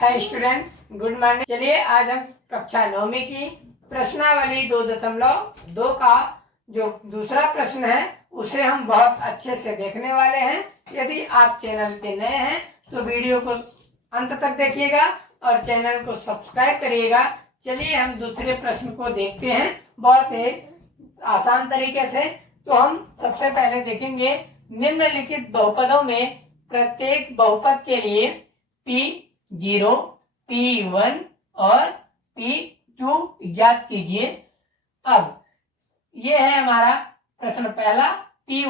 Hi student, good morning. चलिए आज हम कक्षा 9वीं की प्रश्नावली 2.2 का जो दूसरा प्रश्न है उसे हम बहुत अच्छे से देखने वाले हैं। यदि आप चैनल पे नए हैं तो वीडियो को अंत तक देखिएगा और चैनल को सब्सक्राइब करिएगा। चलिए हम दूसरे प्रश्न को देखते हैं बहुत ही आसान तरीके से। तो हम सबसे पहले देखेंगे, निम्नलिखित बहुपदों में प्रत्येक बहुपद के लिए P0, P1 और P2 ज्ञात कीजिए। अब ये है हमारा प्रश्न पहला, Py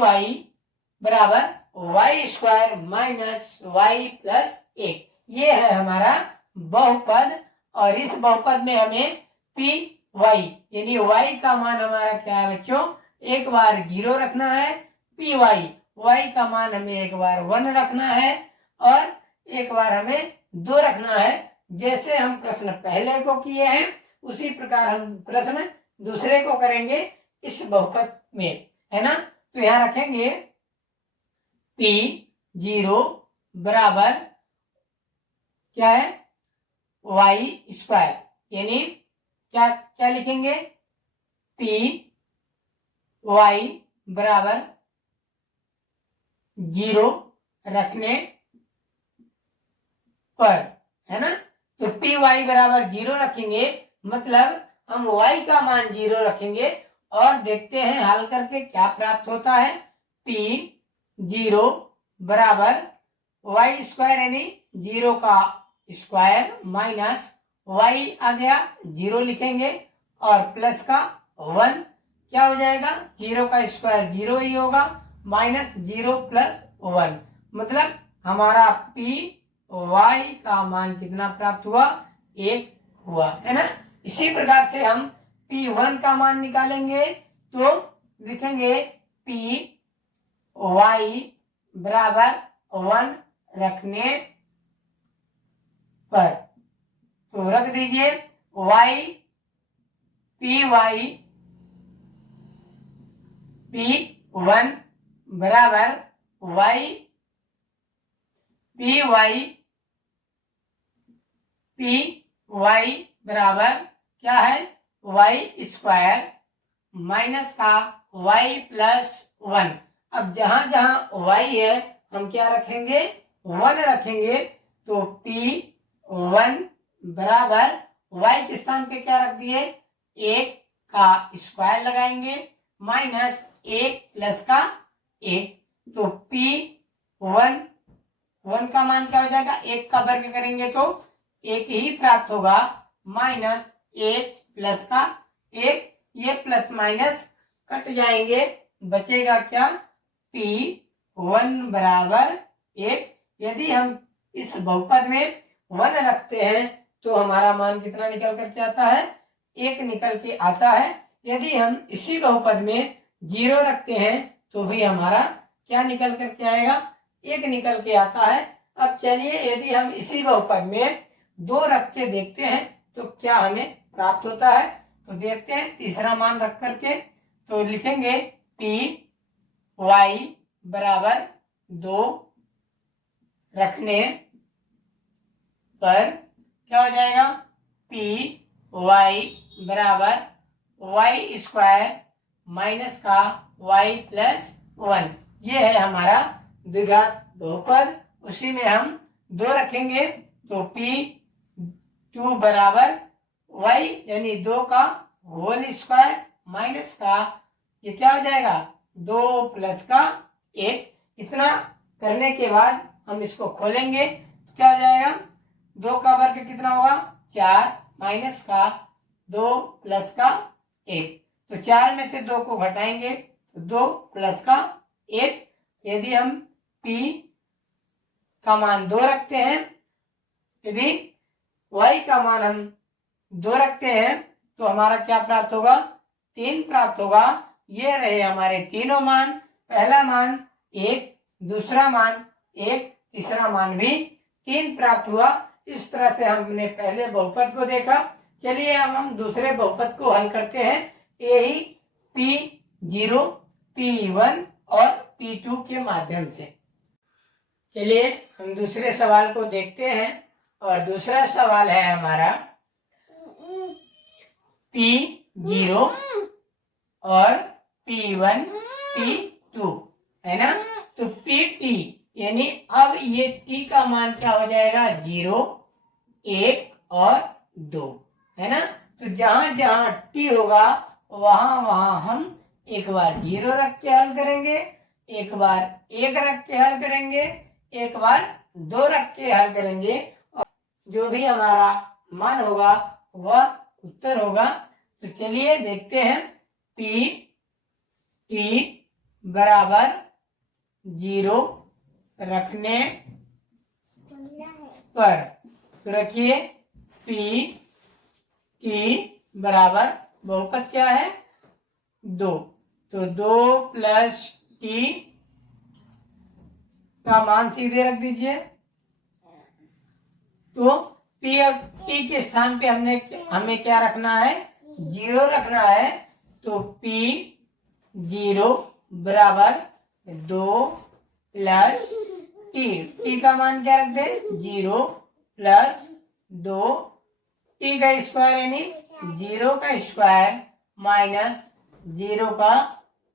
बराबर y square minus y plus 1। ये है हमारा बहुपद और इस बहुपद में हमें Py यानी y का मान हमारा क्या है बच्चों, एक बार 0 रखना है। Py y का मान हमें एक बार 1 रखना है और एक बार हमें 2 रखना है। जैसे हम प्रश्न पहले को किए हैं उसी प्रकार हम प्रश्न दूसरे को करेंगे इस बहुपद में, है ना। तो यहां रखेंगे P0 बराबर क्या है, वाई स्क्वायर, यानी क्या क्या लिखेंगे, Py बराबर 0 रखने पर, है ना। तो Py बराबर 0 रखेंगे मतलब हम y का मान 0 रखेंगे और देखते हैं हल करके क्या प्राप्त होता है। P0 बराबर वाई स्क्वायर यानी 0 का स्क्वायर माइनस y आ गया 0 लिखेंगे और प्लस का 1 क्या हो जाएगा, 0 का स्क्वायर 0 ही होगा माइनस 0 प्लस 1 मतलब हमारा Py का मान कितना प्राप्त हुआ, 1 हुआ, है ना। इसी प्रकार से हम P1 का मान निकालेंगे तो लिखेंगे Py बराबर 1 रखने पर, तो रख दीजिए P1 बराबर Py बराबर क्या है, वाई स्क्वायर माइनस का y प्लस 1। अब जहां जहां y है हम क्या रखेंगे, 1 रखेंगे। तो P1 बराबर y के स्थान पे क्या रख दिए, 1 का स्क्वायर लगाएंगे माइनस 1 प्लस का 1। तो P1 का मान क्या हो जाएगा, 1 का वर्ग करेंगे तो 1 ही प्राप्त होगा माइनस 1 प्लस का 1। ये प्लस माइनस कट जाएंगे, बचेगा क्या, P1 बराबर 1। यदि हम इस बहुपद में 1 रखते हैं तो हमारा मान कितना निकल करके आता है, 1 निकल के आता है। यदि हम इसी बहुपद में 0 रखते हैं तो भी हमारा क्या निकल करके आएगा, 1 निकल के आता है। अब चलिए यदि हम इसी बहुपद में 2 रख के देखते हैं तो क्या हमें प्राप्त होता है, तो देखते हैं तीसरा मान रख करके। तो लिखेंगे Py बराबर 2 रखने पर क्या हो जाएगा, Py बराबर वाई स्क्वायर माइनस का y प्लस 1। ये है हमारा द्विघात बहुपद, उसी में हम 2 रखेंगे। तो P2 बराबर y यानी 2 का होल स्क्वायर माइनस का ये क्या हो जाएगा, 2 प्लस का 1। इतना करने के बाद हम इसको खोलेंगे तो क्या हो जाएगा, 2 का वर्ग कितना होगा, 4 माइनस का 2 प्लस का 1। तो 4 में से 2 को घटाएंगे तो 2 प्लस का 1। यदि हम P का मान 2 रखते हैं, यदि y का मान हम 2 रखते हैं तो हमारा क्या प्राप्त होगा, 3 प्राप्त होगा। ये रहे हमारे तीनों मान, पहला मान 1, दूसरा मान 1, तीसरा मान भी 3 प्राप्त हुआ। इस तरह से हमने पहले बहुपद को देखा। चलिए अब हम दूसरे बहुपद को हल करते हैं, यही P0, P1 और P2 के माध्यम से। चलिए हम दूसरे सवाल को देखते हैं। और दूसरा सवाल है हमारा P0 और P1 P2 है ना। तो PT यानी अब ये T का मान क्या हो जाएगा, 0, 1 और 2 है ना। तो जहां जहां T होगा वहां वहां हम एक बार 0 रख के हल करेंगे, एक बार 1 रख के हल करेंगे, एक बार 2 रख के हल करेंगे, और जो भी हमारा मान होगा वह उत्तर होगा। तो चलिए देखते हैं। T बराबर 0 रखने पर, तो रखिए T बराबर बहुपद क्या है, 2, तो 2 प्लस T का मान सीधे रख दीजिए। तो T के स्थान पे हमें क्या रखना है, 0 रखना है। तो P0 बराबर 2 प्लस T का मान क्या रख दे, 0 प्लस 2, T का स्क्वायर यानी 0 का स्क्वायर माइनस 0 का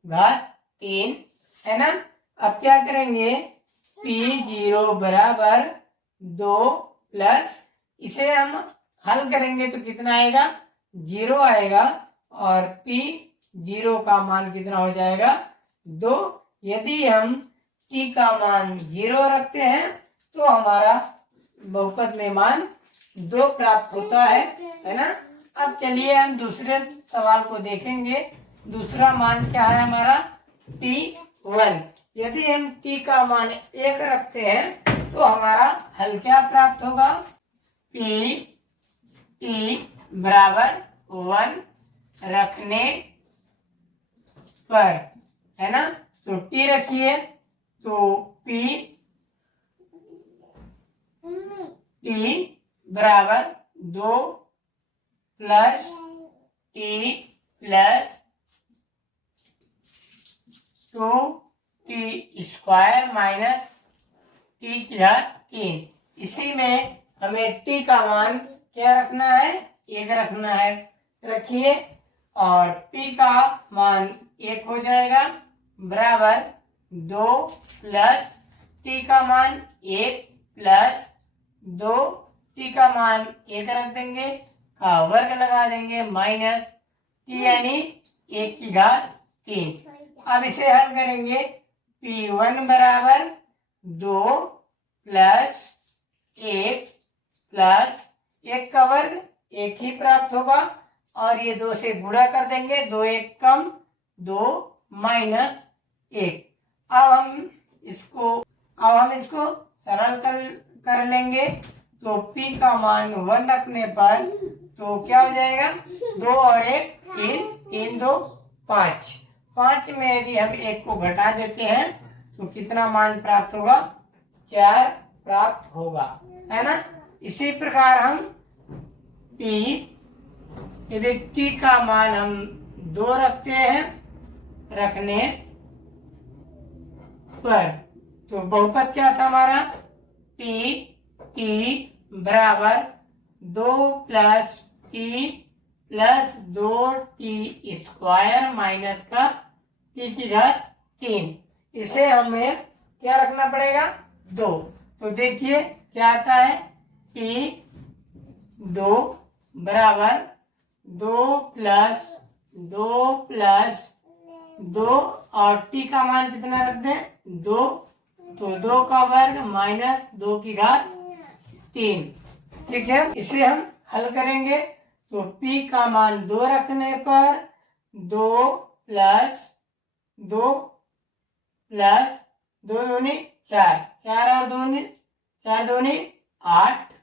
घात 3 है ना। अब क्या करेंगे, P0 बराबर 2 प्लस, इसे हम हल करेंगे तो कितना आएगा, 0 आएगा, और P0 का मान कितना हो जाएगा, 2। यदि हम T का मान 0 रखते हैं तो हमारा बहुपद में मान 2 प्राप्त होता है ना। अब चलिए हम दूसरे सवाल को देखेंगे। दूसरा मान क्या है हमारा, T1। यदि हम T का मान 1 रखते हैं तो हमारा हल क्या प्राप्त होगा, T बराबर 1 रखने पर, है ना। तो T रखिए, तो T बराबर 2 plus T plus 2T square minus T की घात 3। इसी में हमें T का मान क्या रखना है, 1 रखना है, रखिए, और P का मान 1 हो जाएगा, बराबर 2 प्लस T का मान 1 प्लस 2, T का मान 1 रख देंगे, का वर्ग लगा देंगे, माइनस T यानी 1 की घात 3। अब इसे हल करेंगे, P1 बराबर 2 प्लस 1 प्लस 1 का वर्ग 1 ही प्राप्त होगा, और ये 2 से गुणा कर देंगे, 2 1 कम 2 माइनस 1। अब हम इसको सरल कर लेंगे। तो P का मान 1 रखने पर तो क्या हो जाएगा, 2 और 1 3, 3 2 5, 5 में यदि हम 1 को घटा देते हैं तो कितना मान प्राप्त होगा, 4 प्राप्त होगा, है ना। इसी प्रकार हम यदि T का मान हम 2 रखते हैं रखने पर, तो बहुपद क्या था हमारा, T बराबर 2 plus T plus 2T square minus का T की घात 3। इसे हमें क्या रखना पड़ेगा, 2। तो देखिए क्या आता है, P2 बराबर 2 प्लस 2 और T का मान कितना रख दें, 2, तो 2 का वर्ग माइनस 2 की घात 3। ठीक है, इसे हम हल करेंगे। तो P का मान 2 रखने पर 2 प्लस 2 प्लस 2 दूनी 4, 4 और 2 4 दूनी 8,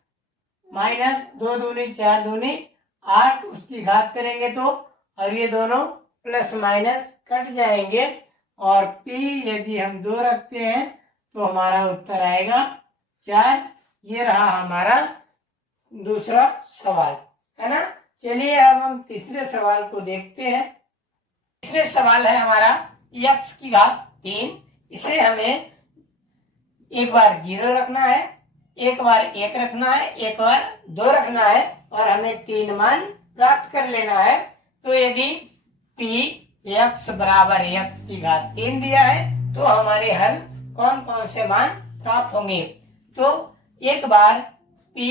माइनस 2 दूनी 4 दूनी 8, उसकी घात करेंगे तो, और ये दोनों प्लस माइनस कट जाएंगे, और P यदि हम 2 रखते हैं तो हमारा उत्तर आएगा 4। ये रहा हमारा दूसरा सवाल, है ना। चलिए अब हम तीसरे सवाल को देखते हैं। तीसरे सवाल है हमारा x की घात 3। इसे हमें एक बार 0 रखना है, एक बार 1 रखना है, एक बार 2 रखना है और हमें 3 मान प्राप्त कर लेना है। तो यदि p x बराबर x की घात 3 दिया है तो हमारे हल कौन कौन से मान प्राप्त होंगे। तो एक बार p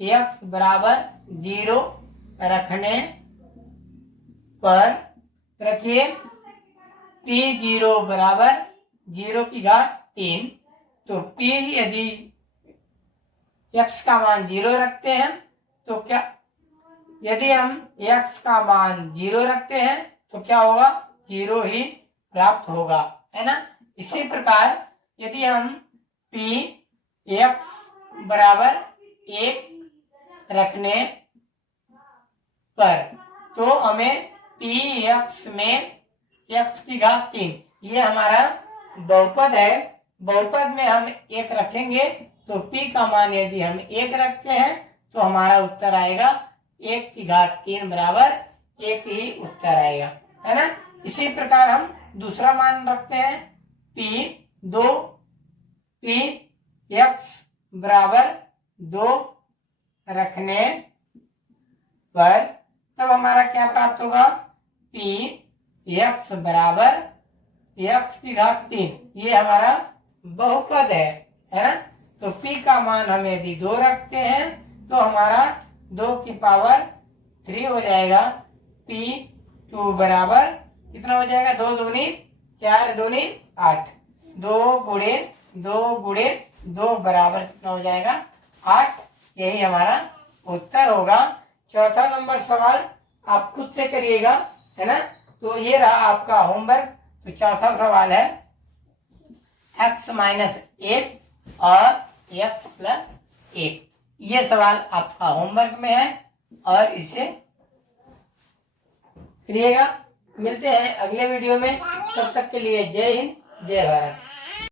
x बराबर 0 रखने पर रखिए p0 बराबर 0 की घात 3। तो p यदि x का मान 0 रखते हैं तो क्या, यदि हम x का मान 0 रखते हैं तो क्या होगा, 0 ही प्राप्त होगा, है ना। इसी प्रकार यदि हम p x बराबर 1 रखने पर तो हमें p x में x की घात 3, ये हमारा बहुपद है। बहुपद में हम 1 रखेंगे तो p का मान यदि हम 1 रखते हैं तो हमारा उत्तर आएगा 1 की घात 3 बराबर 1 ही उत्तर आएगा, है ना। इसी प्रकार हम दूसरा मान रखते हैं p x बराबर 2 रखने पर तब हमारा क्या प्राप्त होगा, p x बराबर x की घात 3, ये हमारा बहुपद है ना। तो p का मान हम यदि 2 रखते हैं तो हमारा 2 की पावर 3 हो जाएगा। p2 बराबर कितना हो जाएगा, 2 दूनी 4 दूनी 8, 2 गुणे 2 गुणे 2 बराबर कितना हो जाएगा, 8। यही हमारा उत्तर होगा। चौथा नंबर सवाल आप खुद से करिएगा, है ना। तो ये रहा आपका होमवर्क। तो चौथा सवाल है x माइनस 1 और x प्लस 1, ये सवाल आपका होमवर्क में है और इसे करिएगा। मिलते हैं अगले वीडियो में, तब तक के लिए जय हिंद जय भारत।